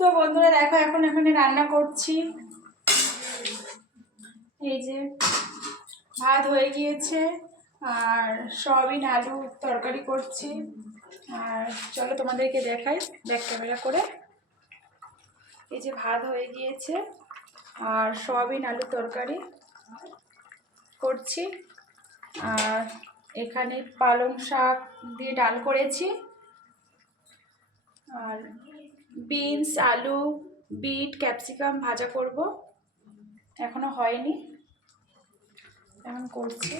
তো বন্ধুরা দেখো, এখন এখানে রান্না করছি। এই যে ভাত হয়ে গিয়েছে, আর সয়াবিন আলু তরকারি করছি। আর চলো তোমাদেরকে দেখাই ব্যাক ক্যামেরা করে। এই যে ভাত হয়ে গিয়েছে, আর সয়াবিন আলু তরকারি করছি। আর এখানে পালং শাক দিয়ে ডাল করেছি। আর বিনস, আলু, বিট, ক্যাপসিকাম ভাজা করব। এখনও হয়নি। এখন করছি।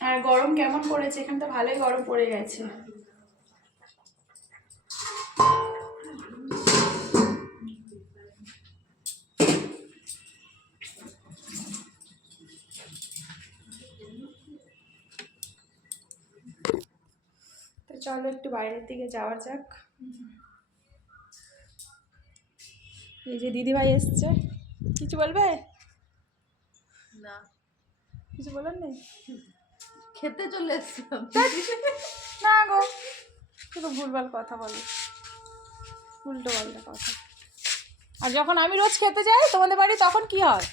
আর গরম কেমন পড়েছে? এখানে তো ভালোই গরম পড়ে গেছে। তো চলো একটু বাইরের দিকে যাওয়া যাক। এই যে দিদিভাই এসছে। কিছু বলবে? না। কিছু বলার নেই? খেতে চলে এসছিলাম। না গো শুধু ভুলভাল কথা বলো। উল্টো পাল্টা কথা। আর যখন আমি রোজ খেতে যাই তোমাদের বাড়ি তখন কি হয়?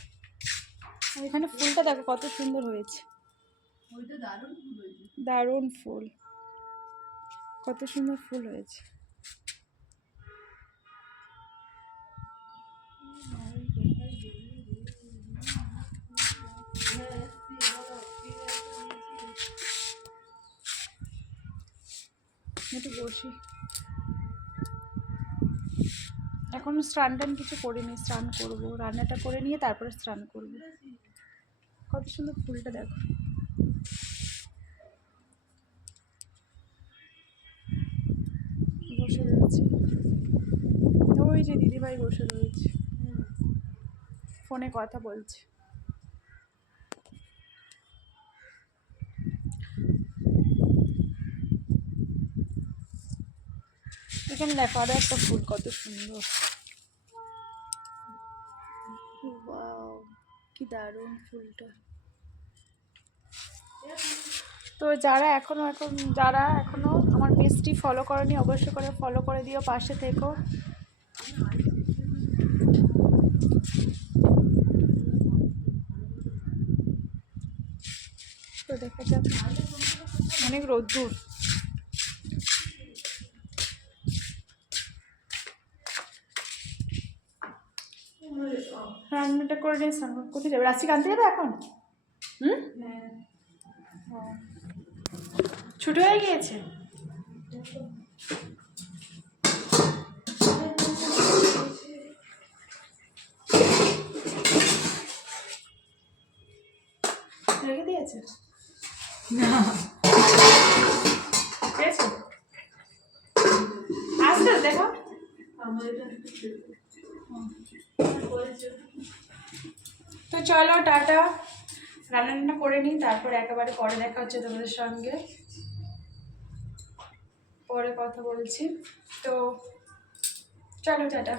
এখানে ফুলটা দেখো কত সুন্দর হয়েছে। দারুণ ফুল। কত সুন্দর ফুল হয়েছে। একটু বসি। এখন স্নান টান কিছু করিনি, স্নান করব। রান্নাটা করে নিয়ে তারপরে স্নান করব। কত সুন্দর ফুলটা দেখো। বসে রয়েছে। ওই যে দিদিভাই বসে রয়েছে। ফোনে কথা বলছে। এখানে দেখো আরও একটা ফুল, কত সুন্দর। কি দারুণ ফুলটা। তো যারা এখনও এখন যারা এখনও আমার পেজটি ফলো করেনি অবশ্যই করে ফলো করে দিও পাশে থেকো। তো দেখা যাক অনেক রোদ্দুর। রান্নাটা করে নিয়ে। কোথায় যাবে? রাশি আনতে যাবে এখন? হুম। ছুটি হয়ে গিয়েছে? রেখে দিয়েছে? আসবে দেখো। তো চলো টাটা। রান্না টান্না করে নিই তারপর একেবারে পরে দেখা হচ্ছে তোমাদের সঙ্গে। পরে কথা বলছি। তো চলো টাটা।